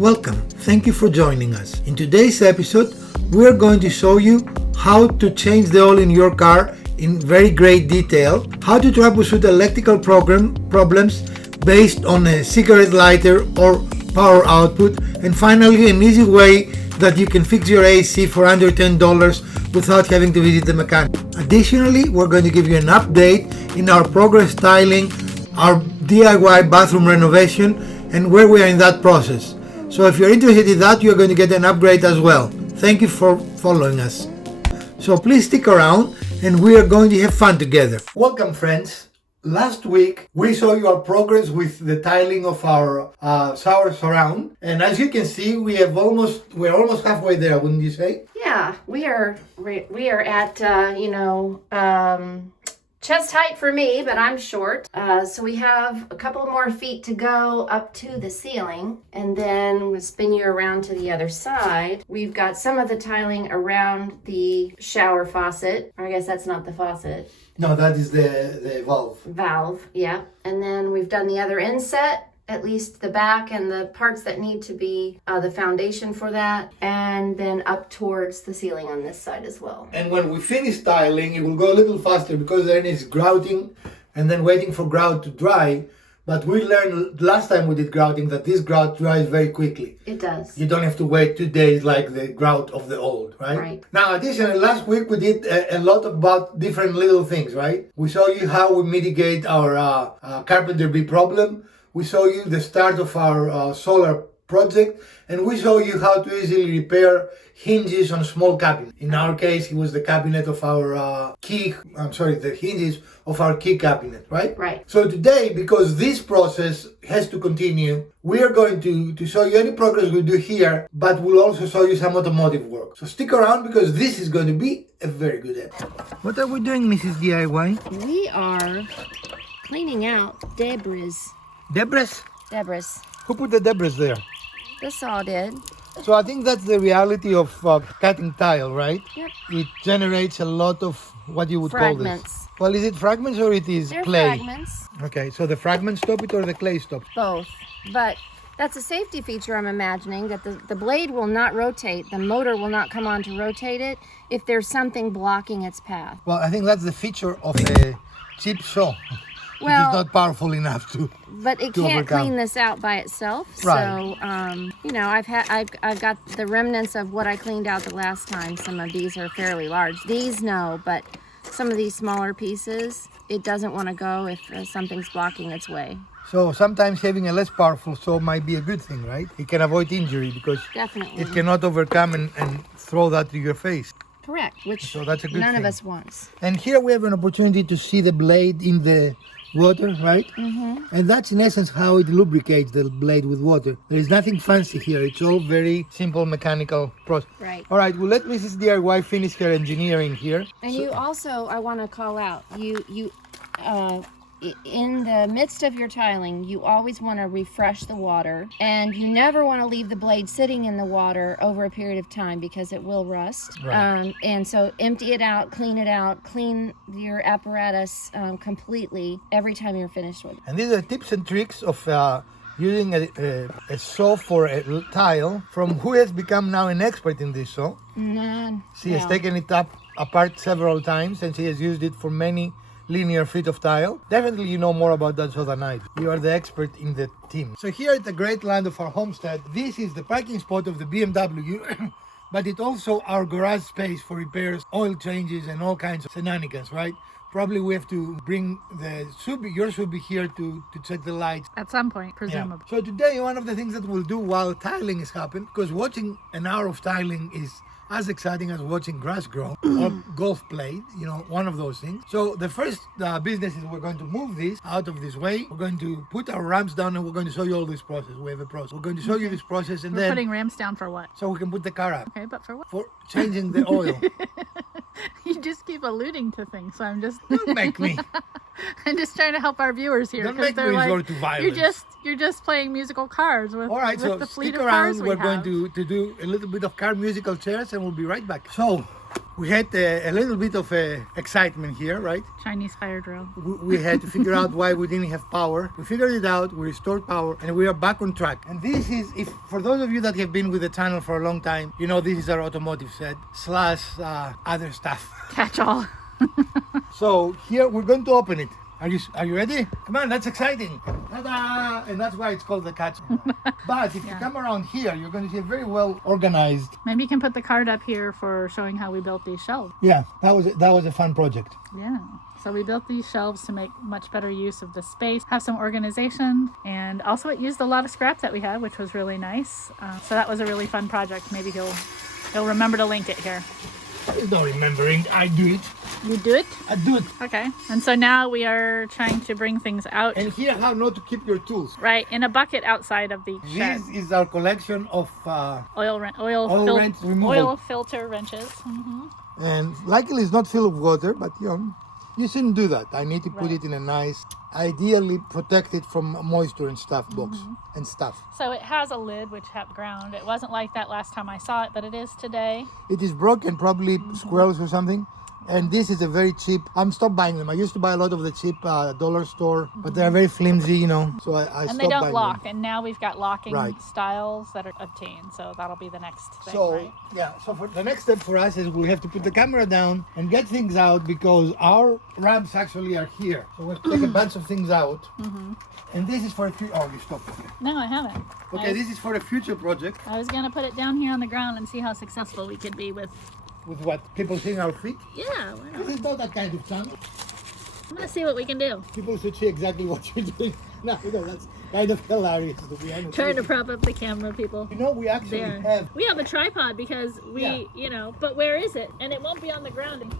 Welcome, thank you for joining us. In today's episode, we are going to show you how to change the oil in your car in very great detail, how to troubleshoot electrical problems based on a cigarette lighter or power output, and finally an easy way that you can fix your AC for under $10 without having to visit the mechanic. Additionally, we're going to give you an update in our progress styling, our DIY bathroom renovation, and where we are in that process. So if you're interested in that, you're going to get an upgrade as well. Thank you for following us. So please stick around and we are going to have fun together. Welcome, friends. Last week we saw you our progress with the tiling of our shower surround, and as you can see, we're almost halfway there, wouldn't you say? Yeah, we are at chest height for me, but I'm short. So we have a couple more feet to go up to the ceiling, and then we'll spin you around to the other side. We've got some of the tiling around the shower faucet. Or I guess that's not the faucet. No, that is the valve. Valve, yeah. And then we've done the other inset, at least the back and the parts that need to be the foundation for that, and then up towards the ceiling on this side as well. And when we finish tiling, it will go a little faster because then it's grouting and then waiting for grout to dry. But we learned last time we did grouting that this grout dries very quickly. It does. You don't have to wait 2 days like the grout of the old, right? Right. Now, additionally, last week we did a lot about different little things, right? We showed you how we mitigate our carpenter bee problem. We show you the start of our solar project, and we show you how to easily repair hinges on small cabinets. In our case, it was the cabinet of our the hinges of our key cabinet, right? Right. So today, because this process has to continue, we are going to show you any progress we do here, but we'll also show you some automotive work. So stick around because this is going to be a very good episode. What are we doing, Mrs. DIY? We are cleaning out debris. Debris? Debris. Who put the debris there? The saw did. So I think that's the reality of cutting tile, right? Yep. It generates a lot of what you would Fragments. call this. Well, is it fragments or it is They're clay? fragments. Okay, so the fragments stop it or the clay stops? Both. But that's a safety feature, I'm imagining, that the blade will not rotate. The motor will not come on to rotate it if there's something blocking its path. Well, I think that's the feature of a cheap saw. Well, it is not powerful enough to. But it can't clean this out by itself. Right. So, I've got the remnants of what I cleaned out the last time. Some of these are fairly large. These, no, but some of these smaller pieces, it doesn't want to go if something's blocking its way. So sometimes having a less powerful saw might be a good thing, right? It can avoid injury because Definitely. it cannot overcome and throw that to your face. Correct, which So that's a good none thing. of us wants. And here we have an opportunity to see the blade in the water, right? Mm-hmm. And that's in essence how it lubricates the blade with water. There is nothing fancy here. It's all very simple mechanical process. Right. All right, we'll let Mrs. DIY finish her engineering here. And you also, I want to call out, in the midst of your tiling, you always want to refresh the water, and you never want to leave the blade sitting in the water over a period of time because it will rust. Right. And so empty it out, clean your apparatus completely every time you're finished with it. And these are tips and tricks of using a saw for a tile from who has become now an expert in this saw. She has taken it apart several times and she has used it for many linear feet of tile. Definitely you know more about that saw than I do. You are the expert in the team. So here at the great land of our homestead, this is the parking spot of the BMW, but it's also our garage space for repairs, oil changes, and all kinds of shenanigans, right? Probably we have to bring yours will be here to check the lights. At some point, presumably. Yeah. So today, one of the things that we'll do while tiling is happening, because watching an hour of tiling is as exciting as watching grass grow or golf play, one of those things. So the first business is we're going to move this out of this way. We're going to put our ramps down and we're going to show you all this process. We have a process. We're going to show you this process and We're then putting ramps down for what? so we can put the car up. Okay, but for what? For changing the oil. You just keep alluding to things, so I'm just Don't make me. I'm just trying to help our viewers here. Don't 'cause make me they're like, resort to violence. You're just playing musical cars with, All right, with so the fleet stick of cars around. we We're have. going to do a little bit of car musical chairs and we'll be right back. So We had a little bit of excitement here, right? Chinese fire drill. We had to figure out why we didn't have power. We figured it out, we restored power, and we are back on track. And this is, if for those of you that have been with the channel for a long time, you know this is our automotive set / other stuff. Catch all. So here we're going to open it. Are you ready? Come on, that's exciting. Ta-da! And that's why it's called the catch. But if you come around here, you're going to see a very well organized. Maybe you can put the card up here for showing how we built these shelves. Yeah, that was a fun project. Yeah. So we built these shelves to make much better use of the space, have some organization, and also it used a lot of scrap that we had, which was really nice. So that was a really fun project. Maybe he'll remember to link it here. There's no remembering. I do it. You do it? I do it. Okay. And so now we are trying to bring things out. And here, how not to keep your tools. Right, in a bucket outside of the shed. This is our collection of Oil filter wrenches. Mm-hmm. And luckily it's not filled with water, but you shouldn't do that. I need to put it in a nice, ideally protected from moisture and stuff box and stuff. So it has a lid which kept ground. It wasn't like that last time I saw it, but it is today. It is broken, probably squirrels or something. And this is a very cheap. I'm stopped buying them. I used to buy a lot of the cheap dollar store, but they're very flimsy, So I stopped buying them. And they don't lock. And now we've got locking Right. styles that are obtained. So that'll be the next thing, So right? yeah, so for the next step for us is we have to put the camera down and get things out because our ramps actually are here. So we'll take a bunch of things out. And this is for a future. Oh, you stopped it here. No, I haven't. Okay, this is for a future project. I was going to put it down here on the ground and see how successful we could be with... With what? People seeing our feet? Yeah, why not? This is not that kind of channel. I'm going to see what we can do. People should see exactly what you're doing. No, that's kind of hilarious, to be honest. Trying to prop up the camera, people. We actually have... We have a tripod because we, but where is it? And it won't be on the ground.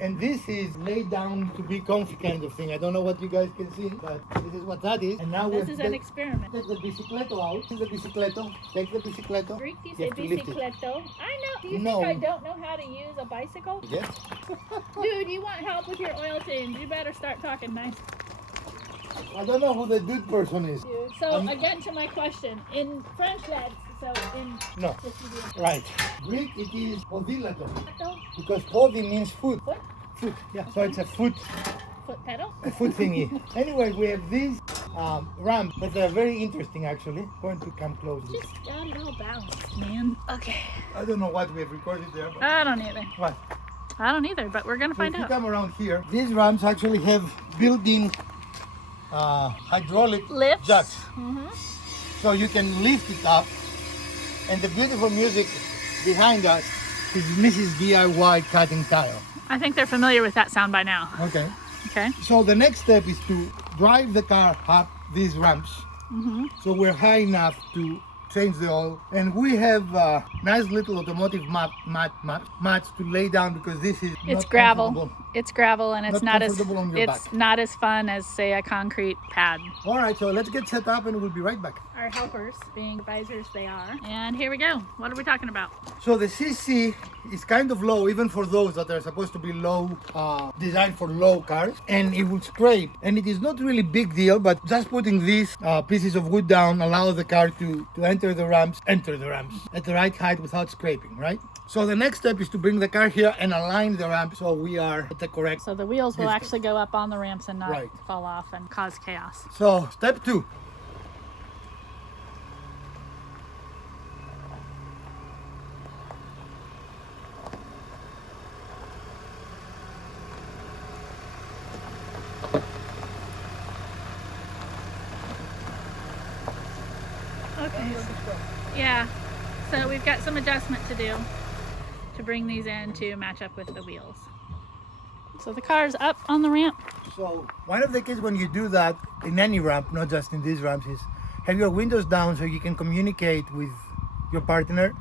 And this is laid down to be comfy kind of thing. I don't know what you guys can see, but this is what that is. And now This is an experiment. Take the bicicleto out. This is the bicicleto. Take the bicicleto. Greek, you You say have to lift it. bicicleto. I know. Do you No. think I don't know how to use a bicycle? Yes. Dude, you want help with your oil change. You better start talking nice. I don't know who the dude person is. Dude. So again to my question. In French, lads, so in... No. Yes, you do. Right. Greek, it is podilato. Pedal? Because podi means foot. Foot? Foot. Yeah. So it's a foot Pedal? foot thingy. Anyway, we have these ramps that are very interesting actually. Going to come close. Just got it all balanced, man. Okay. I don't know what we have recorded there, but I don't either. what? I don't either, but we're gonna find If you out. come around here, these ramps actually have built-in hydraulic Lifts? jacks. Mm-hmm. So you can lift it up. And the beautiful music behind us is Mrs. DIY cutting tile. I think they're familiar with that sound by now. Okay. Okay. So the next step is to drive the car up these ramps. So we're high enough to change the oil. And we have nice little automotive mats to lay down because this is It's not gravel. comfortable. It's gravel, and it's Not not as comfortable on your back. not as fun as say a concrete pad. All right, so let's get set up and we'll be right back. Our helpers, being advisors they are. And here we go. What are we talking about? So the CC is kind of low, even for those that are supposed to be low, designed for low cars, and it will scrape. And it is not really big deal, but just putting these pieces of wood down allows the car to enter the ramps at the right height without scraping, right? So the next step is to bring the car here and align the ramp so we are at the correct. So the wheels will distance. actually go up on the ramps and not Right. fall off and cause chaos. So step 2. Okay. Yeah. So we've got some adjustment to do to bring these in to match up with the wheels. So the car's up on the ramp. So one of the keys when you do that in any ramp, not just in these ramps, is have your windows down so you can communicate with your partner.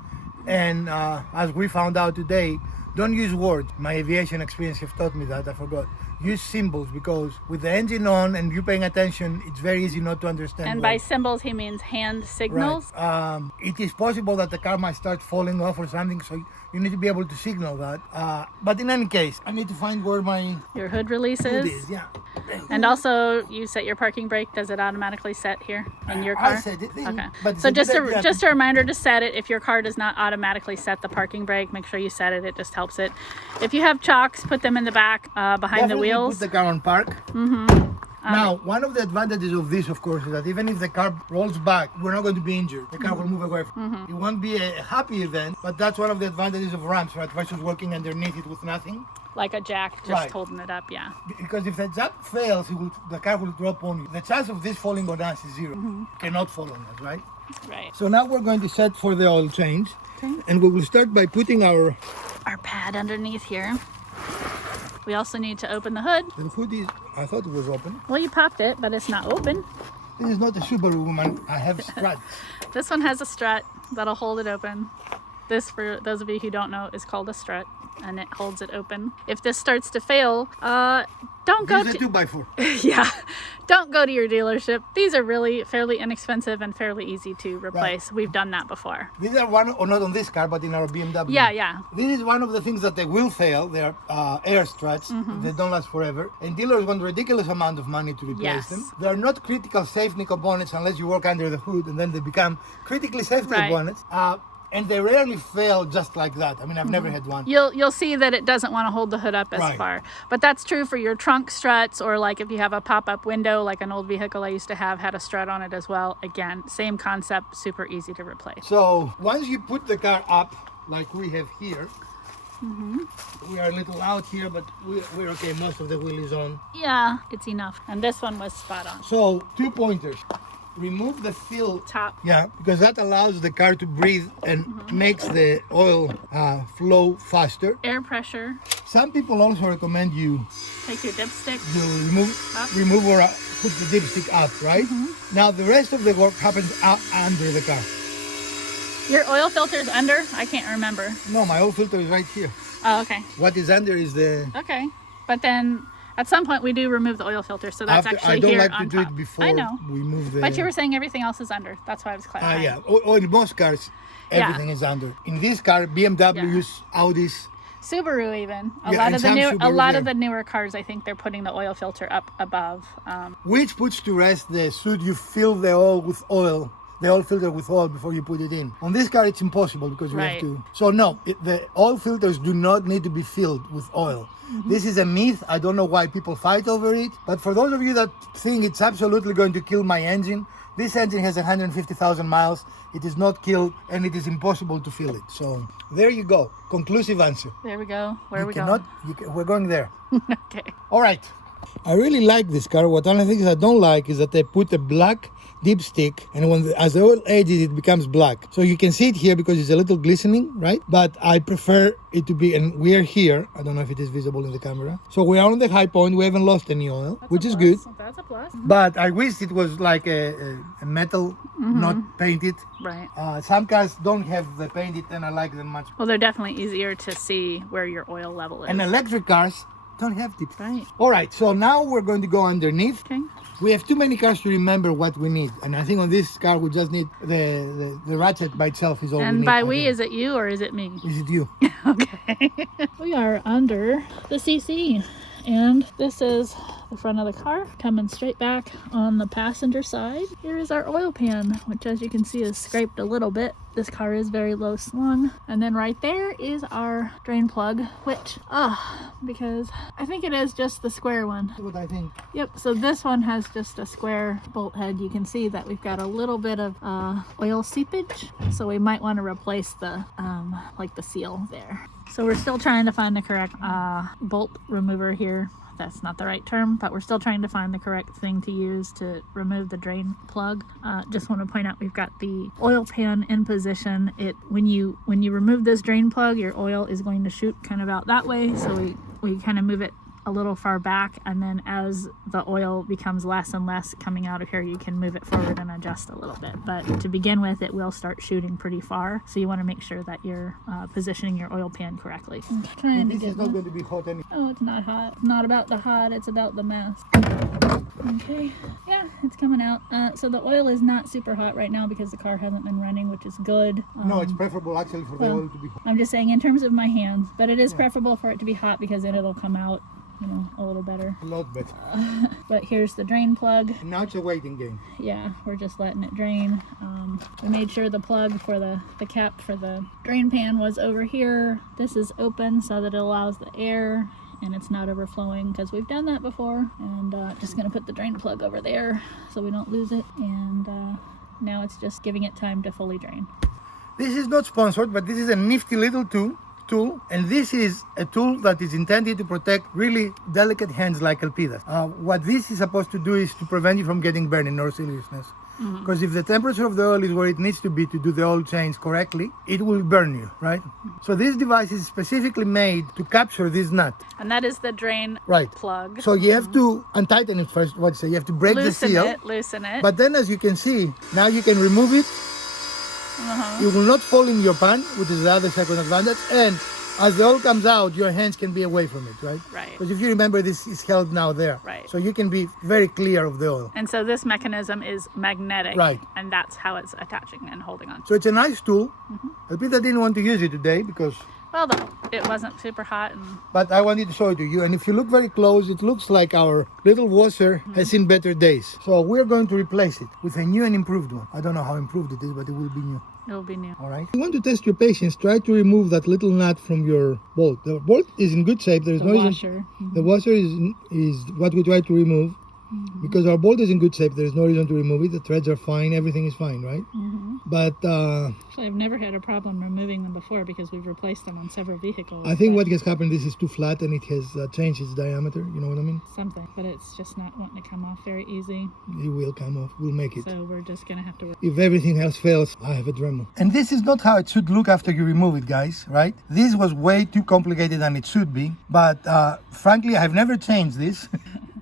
And as we found out today, don't use words. My aviation experience have taught me that, I forgot. Use symbols because with the engine on and you paying attention, it's very easy not to understand. And by symbols, he means hand signals. Right. It is possible that the car might start falling off or something, so you need to be able to signal that. But in any case, I need to find where my Your hood release hood is. is. Yeah. And also, you set your parking brake. Does it automatically set here in your car? I said it. Okay. But So just a reminder to set it. If your car does not automatically set the parking brake, make sure you set it. It just helps it. If you have chocks, put them in the back behind the wheels. Put the car on park. Now, one of the advantages of this, of course, is that even if the car rolls back, we're not going to be injured. The car will move away. It won't be a happy event, but that's one of the advantages of ramps, right? Versus working underneath it with nothing. Like a jack, just holding it up, yeah. Because if the jack fails, the car will drop on you. The chance of this falling on us is zero. Cannot fall on us, right? Right. So now we're going to set for the oil change. Okay. And we will start by putting our pad underneath here. We also need to open the hood. The hood is, I thought it was open. Well, you popped it, but it's not open. This is not a Subaru, woman. I have struts. This one has a strut that'll hold it open. This, for those of you who don't know, is called a strut, and it holds it open. If this starts to fail, don't go This is a 2x4. yeah, don't go to your dealership. These are really fairly inexpensive and fairly easy to replace. Right. We've done that before. These are one, or not on this car, but in our BMW. Yeah. This is one of the things that they will fail. They are air struts. They don't last forever. And dealers want a ridiculous amount of money to replace them. They are not critical safety components unless you work under the hood, and then they become critically safety components. And they rarely fail just like that. I mean, I've never had one. You'll see that it doesn't want to hold the hood up as far. But that's true for your trunk struts, or like if you have a pop-up window, like an old vehicle I used to have had a strut on it as well. Again, same concept, super easy to replace. So once you put the car up, like we have here, we are a little out here, but we're okay. Most of the wheel is on. Yeah, it's enough. And this one was spot on. So 2 pointers. Remove the fill Top. Yeah, because that allows the car to breathe and makes the oil flow faster. Air pressure. Some people also recommend you Take your dipstick. remove or put the dipstick up, right? Now the rest of the work happens under the car. Your oil filter's under? I can't remember. No, my oil filter is right here. Oh, okay. What is under is the... Okay. But then at some point we do remove the oil filter, so that's actually I don't here like on to do top. it before I know. we move the... But you were saying everything else is under. That's why I was clarifying. yeah. Or in most cars, everything is under. In this car, BMWs, Audis... Subaru even. A Subarus, lot of the newer cars, I think they're putting the oil filter up above. Which puts to rest the should you fill the oil with oil, the oil filter with oil before you put it in. On this car, it's impossible because we have to. So no, the oil filters do not need to be filled with oil. This is a myth. I don't know why people fight over it. But for those of you that think it's absolutely going to kill my engine, this engine has 150,000 miles. It is not killed, and it is impossible to fill it. So there you go. Conclusive answer. There we go. Where are we going? We're going there. Okay. All right. I really like this car. What only things I don't like is that they put a black dipstick, and as the oil ages, it becomes black. So you can see it here because it's a little glistening, right? But I prefer it to be, and we're here. I don't know if it is visible in the camera. So we are on the high point. We haven't lost any oil, which is good. That's a plus. But I wish it was like a metal, not painted. Right. Some cars don't have the painted, and I like them much. Well, they're definitely easier to see where your oil level is. And electric cars don't have tips. Right. All right, so now we're going to go underneath. Okay. We have too many cars to remember what we need, and I think on this car we just need the ratchet by itself is all we need. And by we, is it you or is it me? Is it you? Okay. We are under the CC, and this is the front of the car coming straight back on the passenger side. Here is our oil pan, which as you can see is scraped a little bit. This car is very low slung. And then right there is our drain plug, which, because I think it is just the square one. That's what I think. Yep, so this one has just a square bolt head. You can see that we've got a little bit of oil seepage, so we might want to replace the like the seal there. So we're still trying to find the correct bolt remover here. That's not the right term, but we're still trying to find the correct thing to use to remove the drain plug. Just want to point out we've got the oil pan in position. When you remove this drain plug, your oil is going to shoot kind of out that way. So we kind of move it a little far back, and then as the oil becomes less and less coming out of here, you can move it forward and adjust a little bit. But to begin with, it will start shooting pretty far, so you want to make sure that you're positioning your oil pan correctly. I'm trying to This is not going to be hot anymore. Oh, it's not hot. It's not about the hot, it's about the mess. Okay, yeah, it's coming out. So the oil is not super hot right now because the car hasn't been running, which is good. No, it's preferable actually for the oil to be hot. I'm just saying in terms of my hands, but it is preferable for it to be hot because then it'll come out a little better. A lot better. But here's the drain plug. And now it's a waiting game. Yeah, we're just letting it drain. We made sure the plug for the cap for the drain pan was over here. This is open so that it allows the air and it's not overflowing, because we've done that before. And just gonna put the drain plug over there so we don't lose it. And now it's just giving it time to fully drain. This is not sponsored, but this is a nifty little tool, and this is a tool that is intended to protect really delicate hands like Elpida's. What this is supposed to do is to prevent you from getting burned in no seriousness. Because if the temperature of the oil is where it needs to be to do the oil change correctly, it will burn you, right? So this device is specifically made to capture this nut. And that is the drain plug. So you have to untighten it first. What you say? You have to break the seal. Loosen it. But then, as you can see, now you can remove it. It will not fall in your pan, which is the other second advantage. And as the oil comes out, your hands can be away from it, right? Right. Because if you remember, this is held now there. Right. So you can be very clear of the oil. And so this mechanism is magnetic. Right. And that's how it's attaching and holding on. So it's a nice tool. Elpida didn't want to use it today because... Well, it wasn't super hot. But I wanted to show it to you. And if you look very close, it looks like our little washer has seen better days. So we're going to replace it with a new and improved one. I don't know how improved it is, but it will be new. It will be new. All right. If you want to test your patience, try to remove that little nut from your bolt. The bolt is in good shape. There is no washer. reason. The washer is what we try to remove. Because our bolt is in good shape, there is no reason to remove it. The threads are fine, everything is fine, right? But actually, I've never had a problem removing them before because we've replaced them on several vehicles. I think what has happened, this is too flat and it has changed its diameter, you know what I mean? Something, but it's just not wanting to come off very easy. It will come off, we'll make it. So we're just gonna have to work. If everything else fails, I have a Dremel. And this is not how it should look after you remove it, guys, right? This was way too complicated than it should be, but frankly, I've never changed this.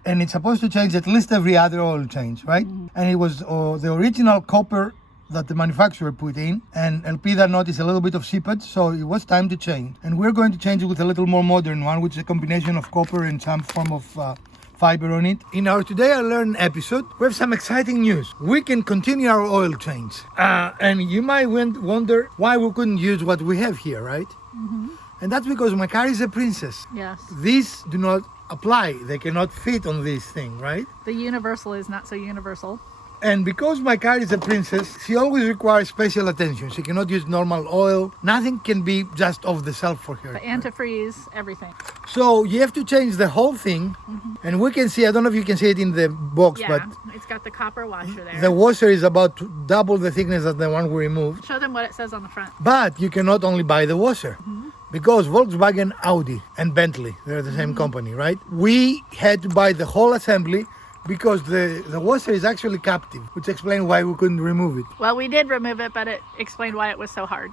And it's supposed to change at least every other oil change, right? And it was the original copper that the manufacturer put in, and Elpida noticed a little bit of seepage, so it was time to change. And we're going to change it with a little more modern one, which is a combination of copper and some form of fiber on it. In our Today I Learned episode, we have some exciting news. We can continue our oil change. And you might wonder why we couldn't use what we have here, right? And that's because my car is a Princess. Yes. These do not apply. They cannot fit on this thing, right? The universal is not so universal. And because my car is a Princess, she always requires special attention. She cannot use normal oil. Nothing can be just off the shelf for her. The antifreeze, everything. So you have to change the whole thing. And we can see, I don't know if you can see it in the box, Yeah, but it's got the copper washer there. the washer is about double the thickness of the one we removed. Show them what it says on the front. But you cannot only buy the washer. Because Volkswagen, Audi, and Bentley, they're the same company, right? We had to buy the whole assembly because the washer is actually captive, which explains why we couldn't remove it. Well, we did remove it, but it explained why it was so hard.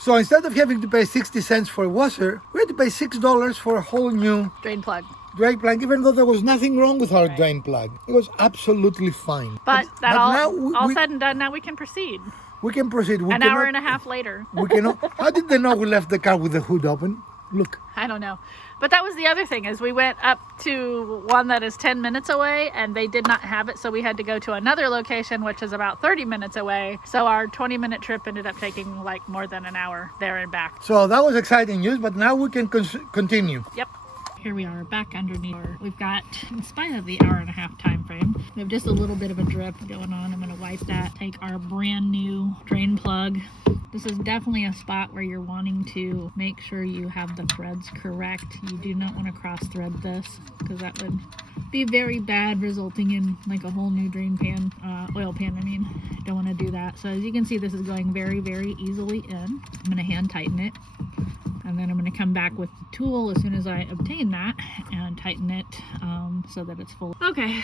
So instead of having to pay 60 cents for a washer, we had to pay $6 for a whole new Drain plug. drain plug, even though there was nothing wrong with our drain plug. It was absolutely fine. But now all said and done, now we can proceed. We can proceed. An hour and a half later. We cannot. How did they know we left the car with the hood open? Look. I don't know. But that was the other thing, is we went up to one that is 10 minutes away and they did not have it. So we had to go to another location, which is about 30 minutes away. So our 20-minute trip ended up taking like more than an hour there and back. So that was exciting news, but now we can continue. Yep. Here we are back underneath. We've got, in spite of the hour and a half time frame, we have just a little bit of a drip going on. I'm going to wipe that. Take our brand new drain plug. This is definitely a spot where you're wanting to make sure you have the threads correct. You do not want to cross thread this because that would be very bad, resulting in like a whole new drain pan, oil pan, I mean. Don't want to do that. So as you can see, this is going very, very easily in. I'm going to hand tighten it. And then I'm going to come back with the tool as soon as I obtain that and tighten it so that it's full. Okay,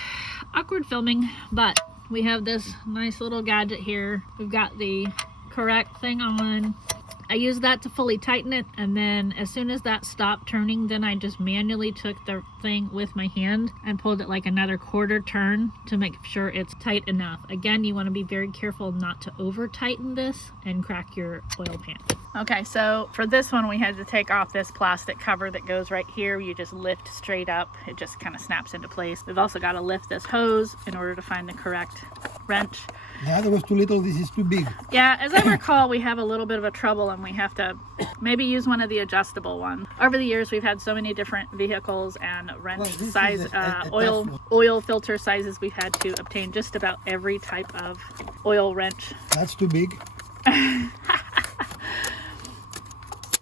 awkward filming, but we have this nice little gadget here. We've got the correct thing on. I used that to fully tighten it, and then as soon as that stopped turning, then I just manually took the thing with my hand and pulled it like another quarter turn to make sure it's tight enough. Again, you want to be very careful not to over tighten this and crack your oil pan. Okay, so for this one we had to take off this plastic cover that goes right here. You just lift straight up, it just kind of snaps into place. We've also got to lift this hose in order to find the correct wrench. The other was too little, this is too big. Yeah, as I recall, we have a little bit of a trouble and we have to maybe use one of the adjustable ones. Over the years, we've had so many different vehicles and wrench size, oil filter sizes we've had to obtain just about every type of oil wrench. That's too big.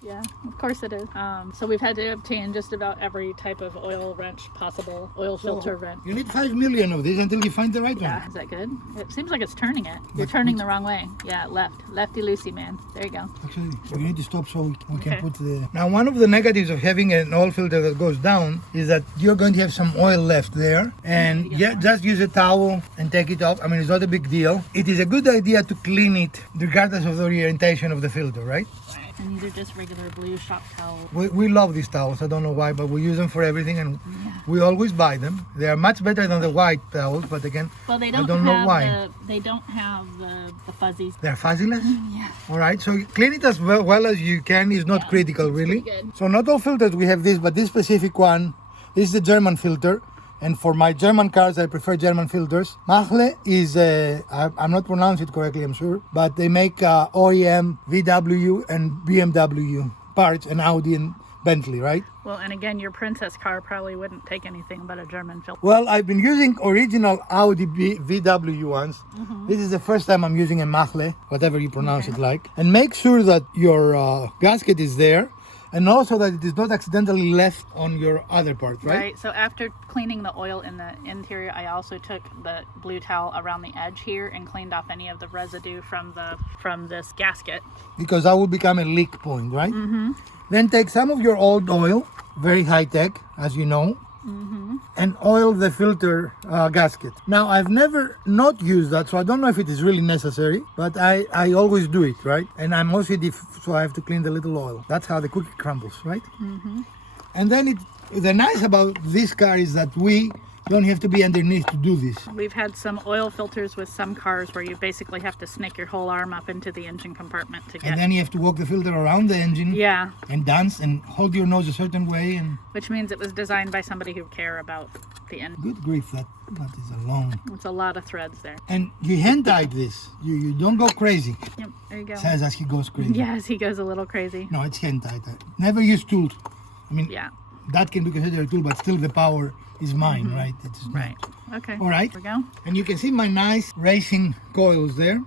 Yeah, of course it is. So we've had to obtain just about every type of oil wrench possible, oil filter wrench. You need 5 million of these until you find the right one. Yeah, is that good? It seems like it's turning it. You're turning the wrong way. Yeah, lefty-loosey, man. There you go. Actually, we need to stop so we can put the... Now, one of the negatives of having an oil filter that goes down is that you're going to have some oil left there. And just use a towel and take it off. I mean, it's not a big deal. It is a good idea to clean it regardless of the orientation of the filter, right? And these are just regular blue shop towels. We love these towels. I don't know why, but we use them for everything, and we always buy them. They are much better than the white towels, but again, well, they I don't know why. They don't have the fuzzies. They're fuzzyless? Yeah. All right, so clean it as well as you can. Is not critical, really. So not all filters we have this, but this specific one, this is the German filter. And for my German cars, I prefer German filters. Machle is, I'm not pronouncing it correctly, I'm sure, but they make OEM, VW, and BMW parts, and Audi and Bentley, right? Well, and again, your princess car probably wouldn't take anything but a German filter. Well, I've been using original Audi VW ones. This is the first time I'm using a Machle, whatever you pronounce it like. And make sure that your gasket is there. And also that it is not accidentally left on your other part, right? Right. So after cleaning the oil in the interior, I also took the blue towel around the edge here and cleaned off any of the residue from this gasket. Because that will become a leak point, right? Then take some of your old oil, very high tech, as you know, and oil the filter gasket. Now, I've never not used that, so I don't know if it is really necessary, but I always do it, right? And I'm OCD, so I have to clean the little oil. That's how the cookie crumbles, right? And then the nice about this car is that we don't have to be underneath to do this. We've had some oil filters with some cars where you basically have to snake your whole arm up into the engine compartment to get. And then you have to walk the filter around the engine. Yeah. And dance and hold your nose a certain way. And which means it was designed by somebody who care about the engine. Good grief, that is a long. It's a lot of threads there. And you hand tight this. You don't go crazy. Yep, there you go. Says as he goes crazy. Yes, he goes a little crazy. No, it's hand tight. Never use tools. I mean, that can be considered a tool, but still the power is mine, right? It's right. Okay. All right. Here we go. And you can see my nice racing coils there,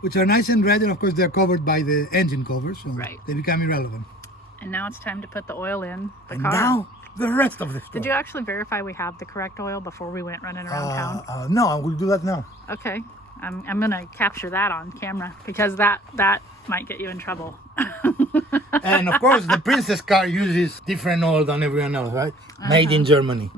which are nice and red, and of course they're covered by the engine cover, so they become irrelevant. And now it's time to put the oil in the and car. Now the rest of the story. Did you actually verify we have the correct oil before we went running around town? No, I will do that now. Okay. I'm gonna capture that on camera because that might get you in trouble. And of course, the Princess car uses different oil than everyone else, right? Made in Germany.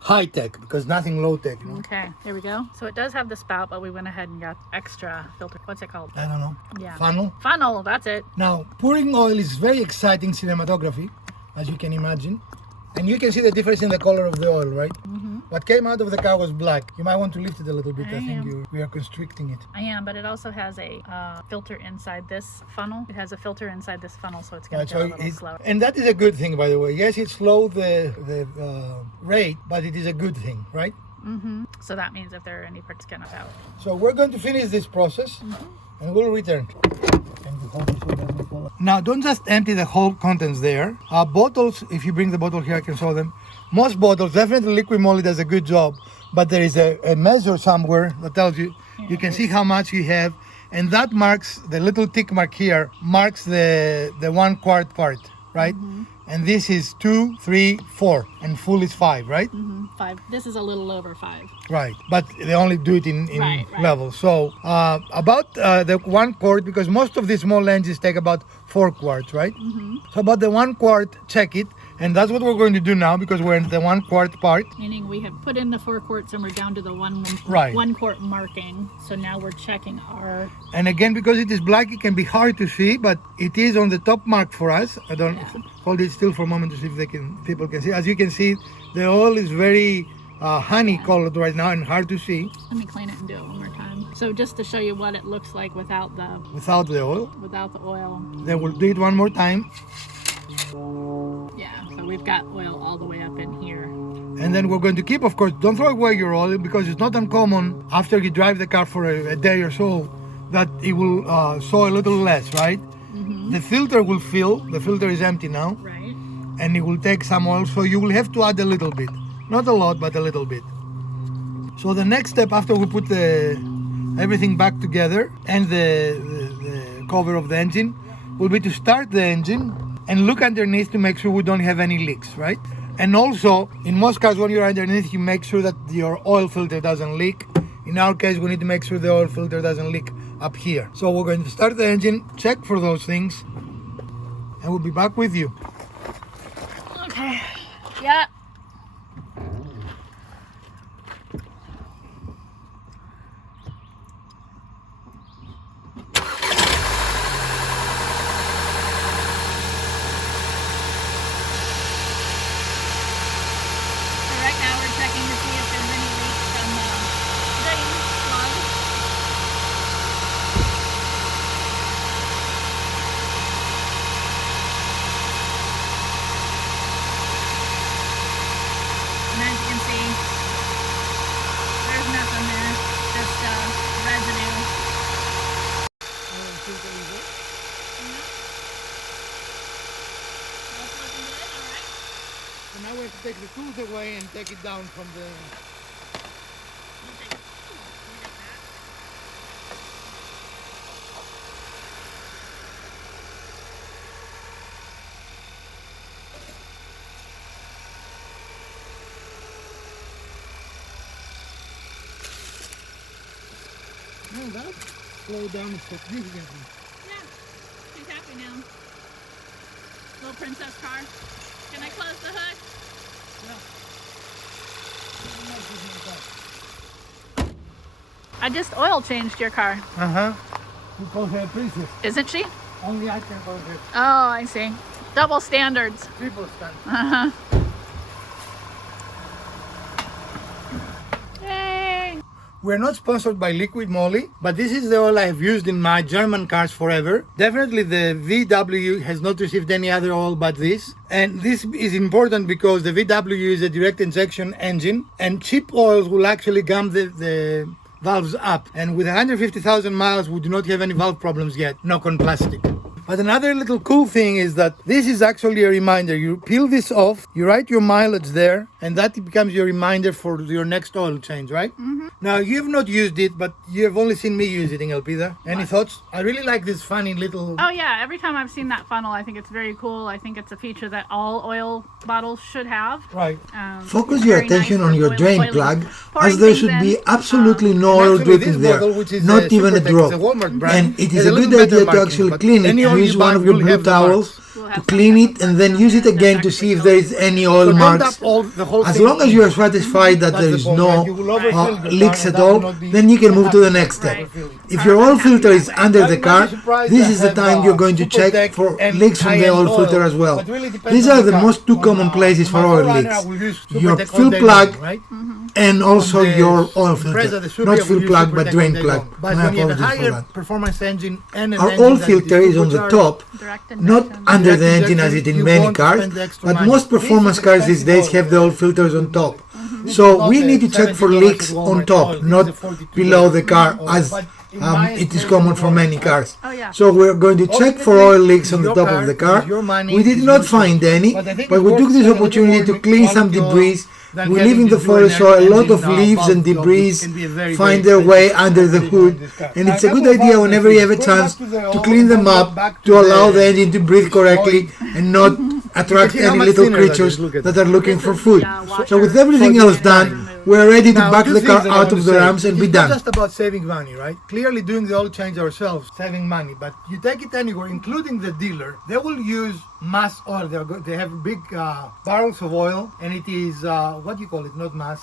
High tech, because nothing low tech. You know? Okay, here we go. So it does have the spout, but we went ahead and got extra filter. What's it called? I don't know. Yeah. Funnel. Funnel, that's it. Now, pouring oil is very exciting cinematography, as you can imagine. And you can see the difference in the color of the oil, right? What came out of the car was black. You might want to lift it a little bit. I think we are constricting it. I am, but it also has a filter inside this funnel. It has a filter inside this funnel, so it's going to go a little slower. And that is a good thing, by the way. Yes, it slowed the rate, but it is a good thing, right? So that means if there are any parts getting out. So we're going to finish this process, and we'll return. Now, don't just empty the whole contents there. Bottles, if you bring the bottle here, I can show them. Most bottles, definitely liquid moly does a good job, but there is a measure somewhere that tells you, you can see how much you have, and that marks, the little tick mark here, marks the 1 quart part, right? And this is 2, 3, 4, and full is 5, right? 5. This is a little over 5. Right, but they only do it in levels. So about the 1 quart, because most of these small lenses take about 4 quarts, right? So about the 1 quart, check it. And that's what we're going to do now, because we're in the 1 quart part. Meaning we have put in the 4 quarts and we're down to the 1 quart marking. So now we're checking our... And again, because it is black, it can be hard to see, but it is on the top mark for us. I don't hold it still for a moment to see if people can see. As you can see, the oil is very honey colored right now and hard to see. Let me clean it and do it one more time. So just to show you what it looks like without the oil. Without the oil. Then we'll do it one more time. Yeah, so we've got oil all the way up in here. And then we're going to keep, of course, don't throw away your oil, because it's not uncommon after you drive the car for a day or so that it will soil a little less, right? The filter will fill, the filter is empty now, Right. and it will take some oil, so you will have to add a little bit. Not a lot, but a little bit. So the next step after we put everything back together and the cover of the engine will be to start the engine and look underneath to make sure we don't have any leaks, right? And also, in most cars, when you're underneath, you make sure that your oil filter doesn't leak. In our case, we need to make sure the oil filter doesn't leak up here. So we're going to start the engine, check for those things, and we'll be back with you. Okay. Yeah. Right now we're checking to see if there's any leaks from the drain plug. And as you can see, there's nothing there, just residue. That's looking good, alright. So now we have to take the tools away and take it down from the... No, that slowed down significantly. Yeah, she's happy now. Little princess car. Can I close the hood? I just oil changed your car. Uh-huh. You call her princess. Isn't she? Only I can call her Oh, I see. Double standards. triple stand. Uh-huh. Yay! We're not sponsored by Liquid Moly, but this is the oil I have used in my German cars forever. Definitely the VW has not received any other oil but this. And this is important because the VW is a direct injection engine, and cheap oils will actually gum the valves up. And with 150,000 miles, we do not have any valve problems yet, knock on plastic. But another little cool thing is that this is actually a reminder. You peel this off, you write your mileage there, and that becomes your reminder for your next oil change, right? Mm-hmm. Now, you have not used it, but you have only seen me using it, Elpida. Any thoughts? I really like this funny little... Oh yeah, every time I've seen that funnel, I think it's very cool. I think it's a feature that all oil bottles should have. Right. Focus it's your very attention nice on for your drain oiling- plug, pouring as there things should in. be absolutely no oil Actually, dripping this there, Oh, bottle, which is not even a Supertex, drop. Mm-hmm. Mm-hmm. It's a Walmart brand, And it has is a little good better idea to marking, actually but clean it. any oil Use you one buy of your will blue have the marks. towels We'll to have clean some it, and then use it again to see if there is any oil So don't marks. dump all the whole As thing long as in. you are satisfied that That's there the is point, no right? You will overfill the leaks car, at and that all, will not be- then you can move to the next step. Right. If your oil filter is under the I'm car, very surprised this they is the have, time you're going to check Supertex for and leaks from the high-end oil filter as well. but really depends These on are the the car. most two On, common places for my oil Forerunner, leaks. I will use Your Supertex all fill day plug long, right? and also On the your oil Impreza, filter. the Supra, Not I will fill use plug, but Supertex drain all day plug. long. But My when you have a apologies for higher that. performance engine and an Our engine oil that filter is on the supercharged, top, Direct not injection. under the Direct engine as it injection, in you many won't cars, spend the extra but money. most This is performance cars these days expensive have the oil. oil filters on top. This is So not we the need to check for $70 leaks at on Walmart oil. top, This is not a $42 below the car oil. as But in my it is estimation, common for many right? cars. Oh yeah. So we're going to check for Ultimately, oil leaks on the your top car, of the car. it's your money, We did it's not your find choice. any, But I think but it's we worth took this spending a little opportunity to more clean some quality oil debris. than We having live in the this forest, so ordinary a lot of engine, leaves bulk and job, debris which can be a very, find very their way expensive under the behind hood. this car. And Now, it's a good couple of idea other whenever you have a things. Going chance back to the to oil, clean them and up, back to to allow the- the engine to breathe correctly and not attract see how any much little thinner that is. creatures Look at that that. are looking This for is food. the So with washer. everything So else it's done, fine. we're ready to Now, back two the car things that I out want of to the say. ramps and be It's not done. just about saving money, right? Clearly doing the oil change ourselves, saving money. But you take it anywhere, including the dealer, they will use mass oil. They have big barrels of oil, and it is, what do you call it? Not mass,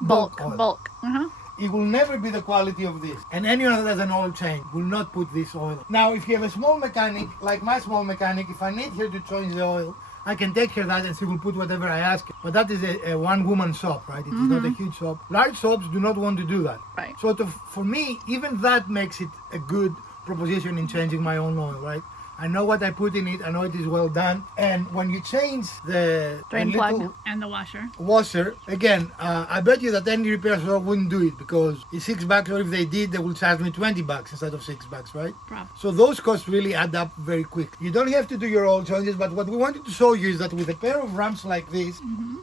bulk oil. Bulk. Uh-huh. It will never be the quality of this. And anyone that has an oil change will not put this oil. Now, if you have a small mechanic, like my small mechanic, if I need her to change the oil, I can take her that and she will put whatever I ask. But that is a one-woman shop, right? It is not a huge shop. Large shops do not want to do that. Right. So for me, even that makes it a good proposition in changing my own oil, right? I know what I put in it. I know it is well done. And when you change the Drain little plug and the washer. washer, again, I bet you that any repair store wouldn't do it because it's $6, or if they did, they will charge me $20 instead of $6, right? Probably. So those costs really add up very quick. You don't have to do your own changes, but what we wanted to show you is that with a pair of ramps like this,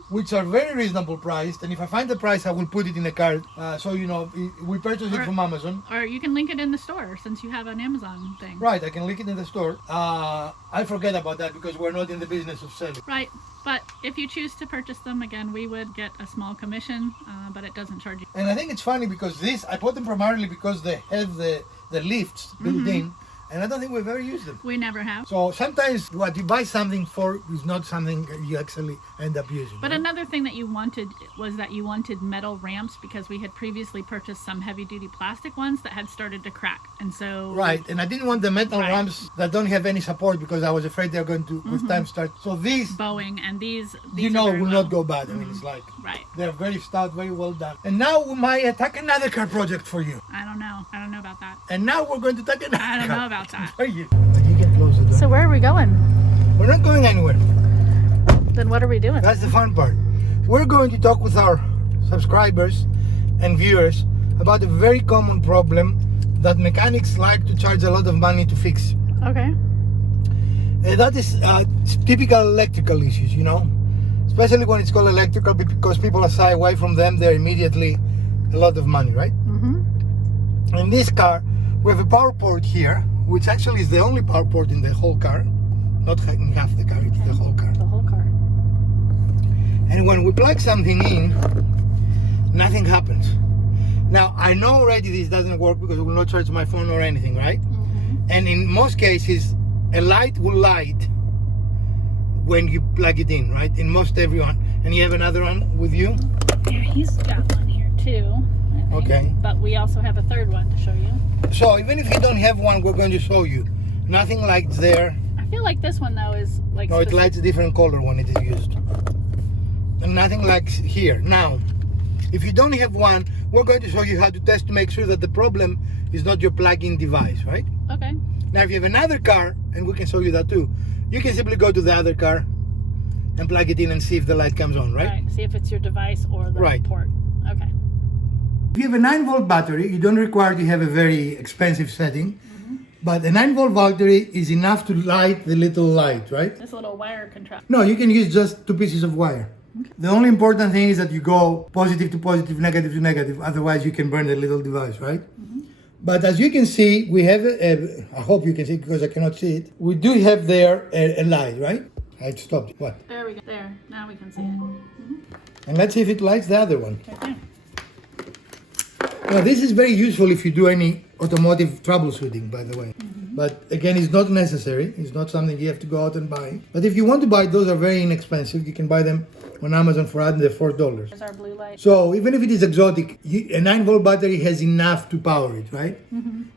which are very reasonable priced, and if I find the price, I will put it in a card. So you know, we purchased it from Amazon. Or you can link it in the store since you have an Amazon thing. Right, I can link it in the store. I forget about that because we're not in the business of selling. Right. But if you choose to purchase them, again, we would get a small commission, but it doesn't charge you. And I think it's funny because I bought them primarily because they have the lifts built in, and I don't think we've ever used them. We never have. So sometimes what you buy something for is not something you actually end up using. But right? another thing that you wanted was that you wanted metal ramps because we had previously purchased some heavy-duty plastic ones that had started to crack. And so... Right, and I didn't want the metal Right. ramps that don't have any support because I was afraid they're going to, with time, start. So these, Bowing, and these you are know, very will well. not go bad. I mean, it's like, Right. they're very stout, very well done. And now we might attack another car project for you. I don't know. I don't know about that. And now we're going to attack another I don't car know about that. for you. But you can close the door. So where are we going? We're not going anywhere. Then what are we doing? That's the fun part. We're going to talk with our subscribers and viewers about a very common problem that mechanics like to charge a lot of money to fix. Okay. That is typical electrical issues, you know, especially when it's called electrical because people are shy away from them, they're immediately a lot of money, right? Mm-hmm. In this car, we have a power port here, which actually is the only power port in the whole car, not in half the car, it's the whole car. The whole car. And when we plug something in, nothing happens. Now, I know already this doesn't work because it will not charge my phone or anything, right? Mm-hmm. And in most cases, a light will light when you plug it in, right? In most everyone. And you have another one with you? Here, he's got one here too. I think. Okay. But we also have a third one to show you. So even if you don't have one, we're going to show you. Nothing lights there. I feel like this one though is like... No, it lights a different color when it is used. And nothing like here. Now, if you don't have one, we're going to show you how to test to make sure that the problem is not your plug-in device, right? Okay. Now, if you have another car, and we can show you that too, you can simply go to the other car and plug it in and see if the light comes on, right? Right. See if it's your device or the Right. port. Okay. If you have a 9-volt battery, you don't require to have a very expensive setting, but a 9-volt battery is enough to light the little light, right? This little wire contraption. No, you can use just 2 pieces of wire. The only important thing is that you go positive to positive, negative to negative, otherwise you can burn the little device, right? But as you can see, we have, I hope you can see because I cannot see it, we do have there a light, right? I stopped. What? There we go. There. Now we can see it. And let's see if it lights the other one. Okay. Now this is very useful if you do any automotive troubleshooting, by the way. But again, it's not necessary. It's not something you have to go out and buy. But if you want to buy, those are very inexpensive. You can buy them on Amazon for under $4. There's our blue light. So even if it is exotic, a 9-volt battery has enough to power it, right?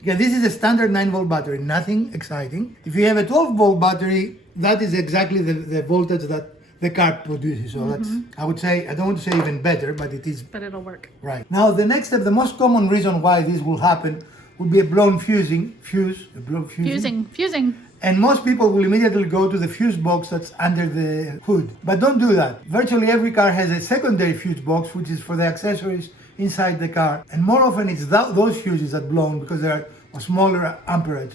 Again, this is a standard 9-volt battery, nothing exciting. If you have a 12-volt battery, that is exactly the voltage that the car produces. So that's, I would say, I don't want to say even better, but it is But it'll work. right. Now the next step, the most common reason why this will happen would be a blown fuse. Fusing. And most people will immediately go to the fuse box that's under the hood. But don't do that. Virtually every car has a secondary fuse box, which is for the accessories inside the car. And more often it's those fuses that blown because they are a smaller amperage.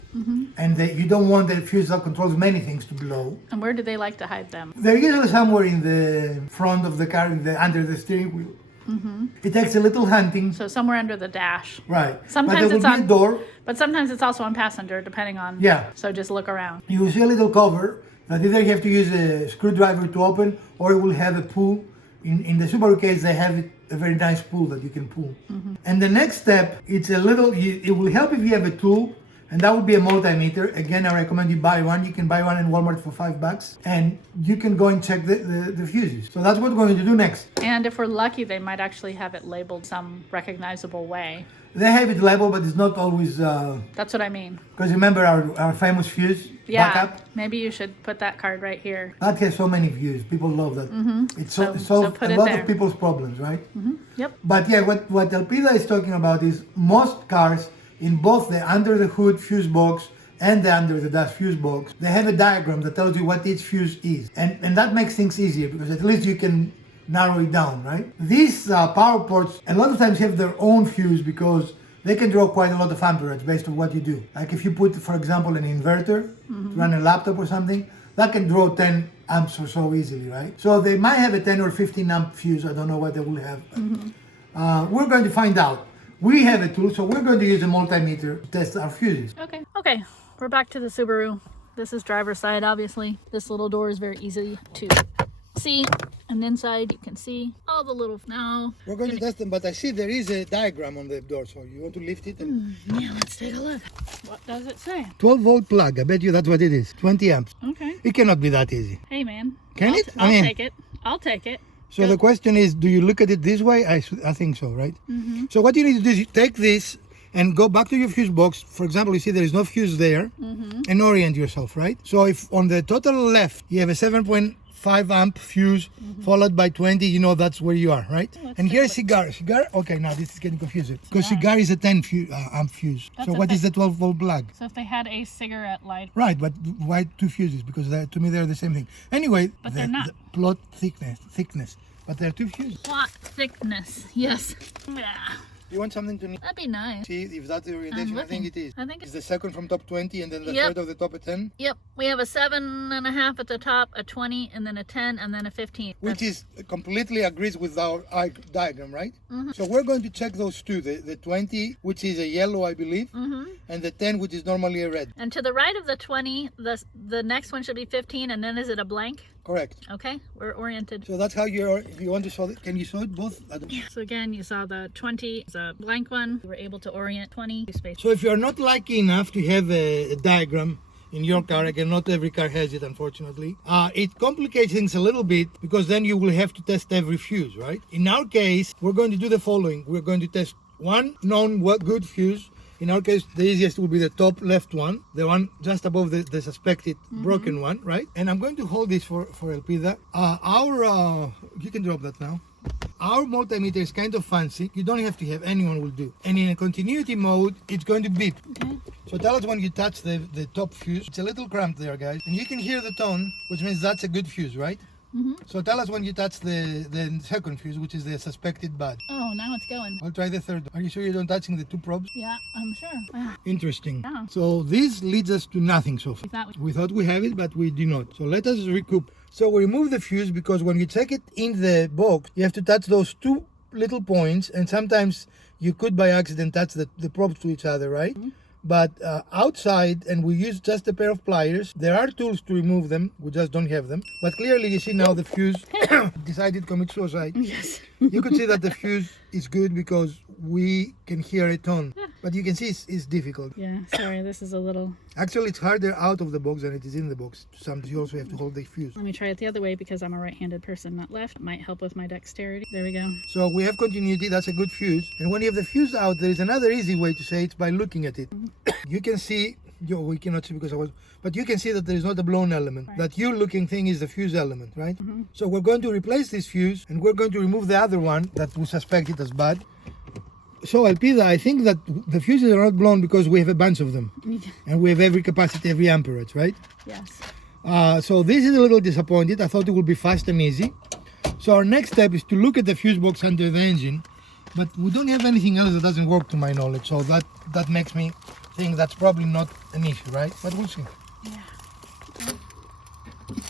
And you don't want the fuse that controls many things to blow. And where do they like to hide them? They're usually somewhere in the front of the car, under the steering wheel. It takes a little hunting. So somewhere under the dash. Right. Sometimes but there it's will be on- a door. But sometimes it's also on passenger, depending on... Yeah. So just look around. You will see a little cover that either you have to use a screwdriver to open or it will have a pull. In the Subaru case, they have a very nice pull that you can pull. And the next step, it's a little, it will help if you have a tool, and that would be a multimeter. Again, I recommend you buy one. You can buy one in Walmart for $5, and you can go and check the fuses. So that's what we're going to do next. And if we're lucky, they might actually have it labeled some recognizable way. They have it labeled, but it's not always, That's what I mean. because remember our famous fuse Yeah. backup? Maybe you should put that card right here. That has so many views. People love that. It So solves put a it lot there. of people's problems, right? Yep. But yeah, what Elpida is talking about is most cars in both the under the hood fuse box and the under the dash fuse box, they have a diagram that tells you what each fuse is. And that makes things easier because at least you can narrow it down, right? These power ports a lot of times have their own fuse because they can draw quite a lot of amperage based on what you do. Like if you put, for example, an inverter to run a laptop or something, that can draw 10 amps or so easily, right? So they might have a 10 or 15 amp fuse. I don't know what they will have. We're going to find out. We have a tool, so we're going to use a multimeter to test our fuses. Okay, we're back to the Subaru. This is driver's side, obviously. This little door is very easy to see, and inside you can see all the little. Now we're going to test them, but I see there is a diagram on the door, so you want to lift it? And yeah, let's take a look. What does it say? 12-volt plug. I bet you that's what it is. 20 amps. Okay. It cannot be that easy. Hey, man. Can it? I'll take it. I'll take it. So the question is, do you look at it this way? I think so, right? So what you need to do is you take this and go back to your fuse box. For example, you see there is no fuse there, and orient yourself, right? So if on the total left you have a 7.5 amp fuse followed by 20, you know that's where you are, right? And here's cigar. Okay, now this is getting confusing because cigar is a 10 amp fuse. So what is the 12-volt plug? So if they had a cigarette light. Right, but why two fuses? Because to me they're the same thing. Anyway, but they're not. The plot thickness, but they're two fuses. Plot thickness, yes. Yeah. You want something to That'd be nice. see if that's the orientation? I think it is. I think It's the second from top 20 and then the Yep. third of the top at 10. Yep, we have a 7.5 at the top, a 20, and then a 10, and then a 15. Which is completely agrees with our diagram, right? So we're going to check those two, the 20, which is a yellow, I believe, and the 10, which is normally a red. And to the right of the 20, the next one should be 15, and then is it a blank? Correct. Okay, we're oriented. So that's how you want to show it. Can you show it both? So again, you saw the 20 is a blank one. We were able to orient 20 space. So if you're not lucky enough to have a diagram in your car, again, not every car has it, unfortunately, it complicates things a little bit because then you will have to test every fuse, right? In our case, we're going to do the following. We're going to test one known good fuse. In our case, the easiest will be the top left one, the one just above the suspected broken one, right? And I'm going to hold this for Elpida. You can drop that now. Our multimeter is kind of fancy. You don't have to have, anyone will do. And in a continuity mode, it's going to beep. Okay. So tell us when you touch the top fuse. It's a little cramped there, guys. And you can hear the tone, which means that's a good fuse, right? So tell us when you touch the second fuse, which is the suspected bad. Oh, now it's going. I'll try the third. Are you sure you're not touching the two probes? Yeah, I'm sure. Interesting. Yeah. So this leads us to nothing so far. We thought we have it, but we do not. So let us recoup. So we remove the fuse because when you check it in the box, you have to touch those two little points, and sometimes you could by accident touch the probes to each other, right? But outside, and we use just a pair of pliers. There are tools to remove them, we just don't have them. But clearly you see now the fuse decided to commit suicide. Yes. You could see that the fuse is good because we can hear a tone. But you can see it's difficult. Yeah, sorry, this is a little... Actually, it's harder out of the box than it is in the box. Sometimes you also have to hold the fuse. Let me try it the other way because I'm a right-handed person, not left. It might help with my dexterity. There we go. So we have continuity, that's a good fuse. And when you have the fuse out, there is another easy way to say it by looking at it. You can see, we cannot see because but you can see that there is not a blown element. Right. That looking thing is the fuse element, right? So we're going to replace this fuse and we're going to remove the other one that we suspected as bad. So Elpida, I think that the fuses are not blown because we have a bunch of them. And we have every capacity, every amperage, right? Yes. So this is a little disappointed. I thought it would be fast and easy. So our next step is to look at the fuse box under the engine. But we don't have anything else that doesn't work to my knowledge. So that makes me think that's probably not an issue, right? But we'll see. Yeah.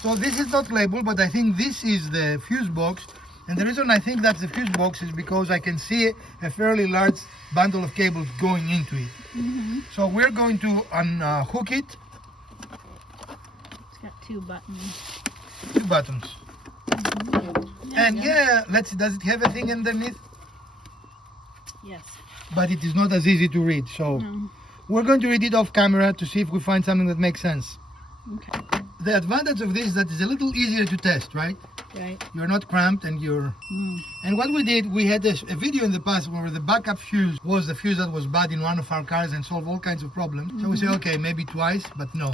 So this is not labeled, but I think this is the fuse box. And the reason I think that's the fuse box is because I can see a fairly large bundle of cables going into it. So we're going to unhook it. It's got two buttons. Two buttons. And let's see, does it have a thing underneath? Yes. But it is not as easy to read. So we're going to read it off camera to see if we find something that makes sense. Okay. The advantage of this is that it's a little easier to test, right? Right. You're not cramped and you're... And what we did, we had a video in the past where the backup fuse was the fuse that was bad in one of our cars and solved all kinds of problems. So we say, okay, maybe twice, but no.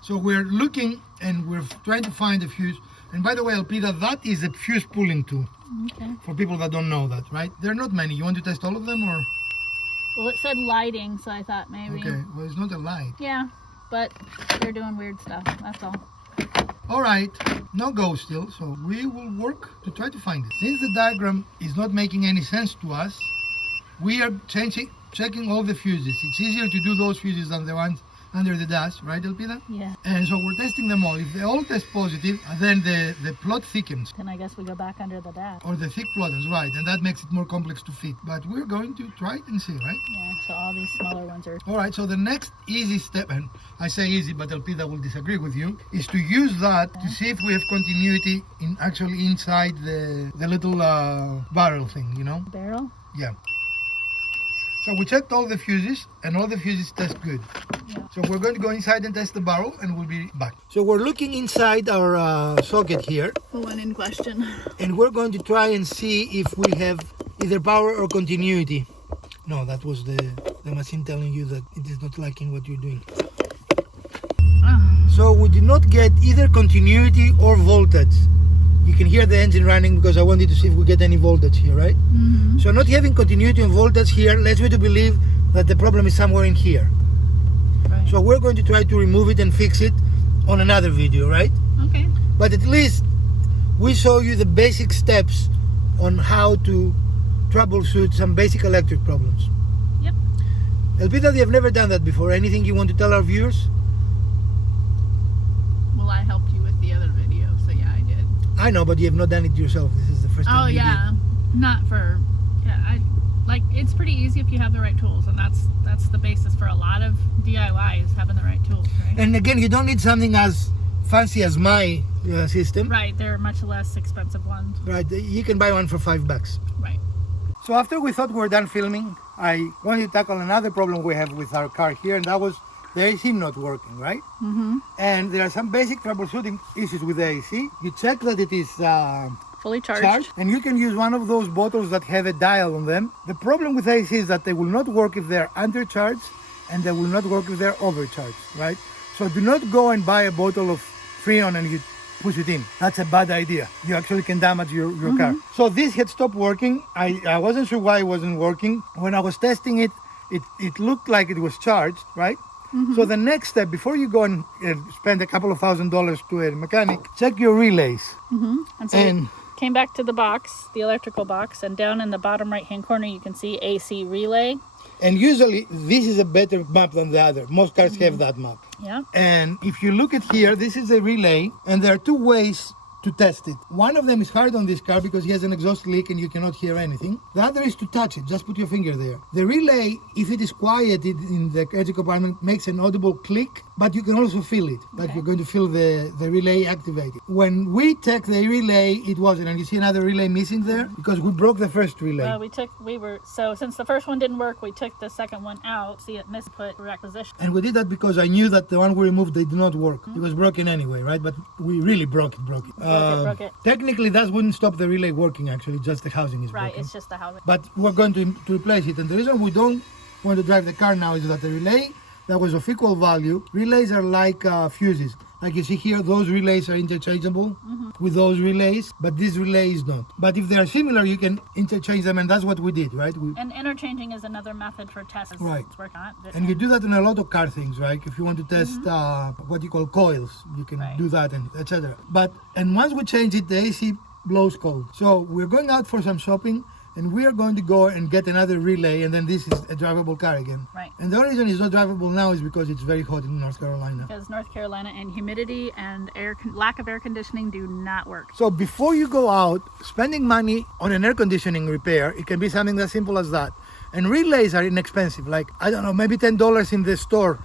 So we're looking and we're trying to find a fuse. And by the way, Elpida, that is a fuse pulling tool. Okay. For people that don't know that, right? There are not many. You want to test all of them or? Well, it said lighting, so I thought maybe. Okay, well, it's not a light. Yeah, but they're doing weird stuff. That's all. All right, no go still, so we will work to try to find it. Since the diagram is not making any sense to us, we are checking all the fuses. It's easier to do those fuses than the ones under the dash, right, Elpida? Yeah. And so we're testing them all. If they all test positive, then the plot thickens. Then I guess we go back under the dash. Or the thick plotters, right, and that makes it more complex to fit. But we're going to try it and see, right? Yeah, so all these smaller ones are... All right, so the next easy step, and I say easy, but Elpida will disagree with you, is to use that to see if we have continuity in actually inside the little barrel thing, you know? Barrel? Yeah. So we checked all the fuses, and all the fuses test good. Yeah. So we're going to go inside and test the barrel, and we'll be back. So we're looking inside our socket here, The one in question. and we're going to try and see if we have either power or continuity. No, that was the machine telling you that it is not liking what you're doing. So we did not get either continuity or voltage. You can hear the engine running because I wanted to see if we get any voltage here, right? Mm-hmm. So not having continuity and voltage here leads me to believe that the problem is somewhere in here. Right. So we're going to try to remove it and fix it on another video, right? Okay. But at least we show you the basic steps on how to troubleshoot some basic electric problems. Yep. Elpida, you have never done that before. Anything you want to tell our viewers? Well, I helped you with the other video, so yeah, I did. I know, but you have not done it yourself. This is the first time Oh you yeah, not for... Yeah, it's pretty easy if you have the right tools, and that's the basis for a lot of DIYs, having the right tools, right? did. And again, you don't need something as fancy as my system. Right, they're much less expensive ones. Right, you can buy one for $5. Right. So after we thought we were done filming, I wanted to tackle another problem we have with our car here, and that was the AC not working, right? Mm-hmm. And there are some basic troubleshooting issues with the AC. You check that it is Fully charged. and you can use one of those bottles that have a dial on them. The problem with AC is that they will not work if they're undercharged, and they will not work if they're overcharged, right? So do not go and buy a bottle of Freon and you push it in. That's a bad idea. You actually can damage your car. So this had stopped working. I wasn't sure why it wasn't working. When I was testing it, it looked like it was charged, right? So the next step, before you go and spend a couple of $1,000s to a mechanic, check your relays. And so we came back to the box, the electrical box, and down in the bottom right-hand corner you can see AC relay. And usually this is a better map than the other. Most cars have that map. Yeah. And if you look at here, this is a relay, and there are two ways to test it. One of them is hard on this car because he has an exhaust leak and you cannot hear anything. The other is to touch it. Just put your finger there. The relay, if it is quiet in the edge compartment, makes an audible click, but you can also feel it, like you're going to feel the relay activated. When we checked the relay, it wasn't. And you see another relay missing there because we broke the first relay. Well, so since the first one didn't work, we took the second one out, see it misput correct position. And we did that because I knew that the one we removed, they did not work. It was broken anyway, right? But we really broke it. Broke it. Technically, that wouldn't stop the relay working, actually. Just the housing is Right, broken. it's just the housing. But we're going to replace it. And the reason we don't want to drive the car now is that the relay that was of equal value, relays are like fuses. Like you see here, those relays are interchangeable with those relays, but this relay is not. But if they are similar, you can interchange them, and that's what we did, right? And interchanging is another method for tests. Right. It's working on it. And you do that on a lot of car things, right? If you want to test what you call coils, you can do that, and etc. And once we change it, the AC blows cold. So we're going out for some shopping, and we are going to go and get another relay, and then this is a drivable car again. Right. And the only reason it's not drivable now is because it's very hot in North Carolina. Because North Carolina and humidity and lack of air conditioning do not work. So before you go out spending money on an air conditioning repair, it can be something as simple as that. And relays are inexpensive, like, I don't know, maybe $10 in the store.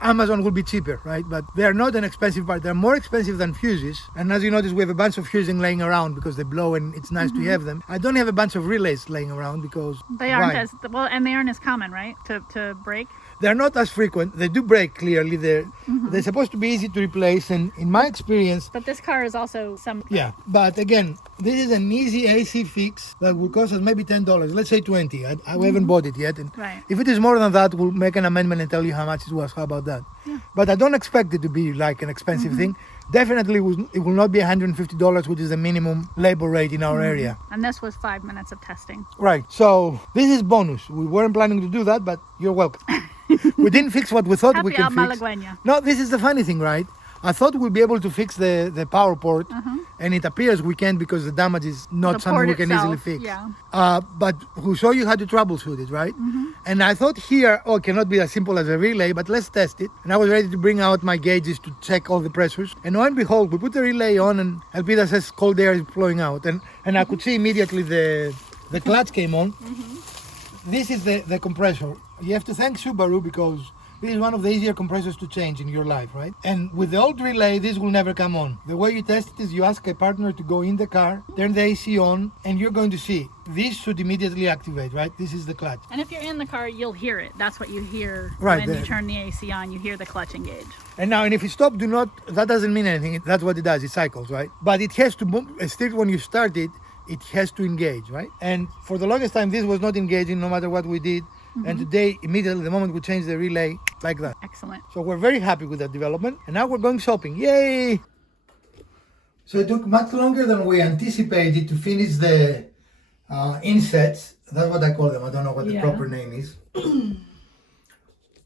Amazon will be cheaper, right? But they're not an expensive part. They're more expensive than fuses. And as you notice, we have a bunch of fusing laying around because they blow and it's nice to have them. I don't have a bunch of relays laying around because They aren't as well, and they aren't as common, right? To break. They're not as frequent. They do break, clearly. They're supposed to be easy to replace, and in my experience... But this car is also some... Yeah, but again, this is an easy AC fix that will cost us maybe $10. Let's say $20. I haven't bought it yet. And Right. if it is more than that, we'll make an amendment and tell you how much it was. How about that? Yeah. But I don't expect it to be like an expensive thing. definitely it will not be $150, which is the minimum labor rate in our area. And this was 5 minutes of testing. Right. So this is bonus. We weren't planning to do that, but you're welcome. We didn't fix what we thought we Happy could fix. Malagueña. No, this is the funny thing, right? I thought we'd be able to fix the power port, and it appears we can't because the damage is not The something port we can itself, easily fix. yeah. But who show you how to troubleshoot it, right? And I thought here, it cannot be as simple as a relay, but let's test it. And I was ready to bring out my gauges to check all the pressures. And lo and behold, we put the relay on, and Elpida says cold air is flowing out. And I could see immediately the clutch came on. This is the compressor. You have to thank Subaru because this is one of the easier compressors to change in your life, right? And with the old relay, this will never come on. The way you test it is you ask a partner to go in the car, turn the AC on, and you're going to see. This should immediately activate, right? This is the clutch. And if you're in the car, you'll hear it. That's what you hear Right, when you turn the AC on. You hear the clutch engage. And if you stop, that doesn't mean anything. That's what it does. It cycles, right? But it has to move. Still, when you start it, it has to engage, right? And for the longest time, this was not engaging no matter what we did. And today, immediately, the moment we change the relay, like that. Excellent. So we're very happy with that development. And now we're going shopping. Yay! So it took much longer than we anticipated to finish the insets. That's what I call them. I don't know what the proper name is.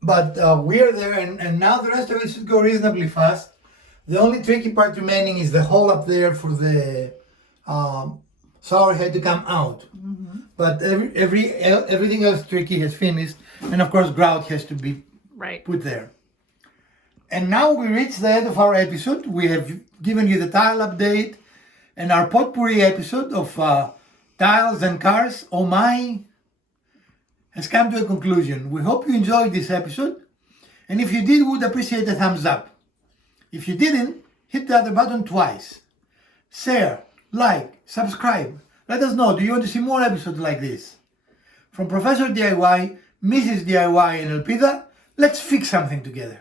But we're there, and now the rest of it should go reasonably fast. The only tricky part remaining is the hole up there for the shower head to come out. But everything else tricky has finished, and of course grout has to be put there. And now we reach the end of our episode. We have given you the tile update and our potpourri episode of tiles and cars. Oh my! Has come to a conclusion. We hope you enjoyed this episode, and if you did, we would appreciate a thumbs up. If you didn't, hit the other button twice. Share, like, subscribe. Let us know, do you want to see more episodes like this? From Professor DIY, Mrs. DIY and Elpida, let's fix something together.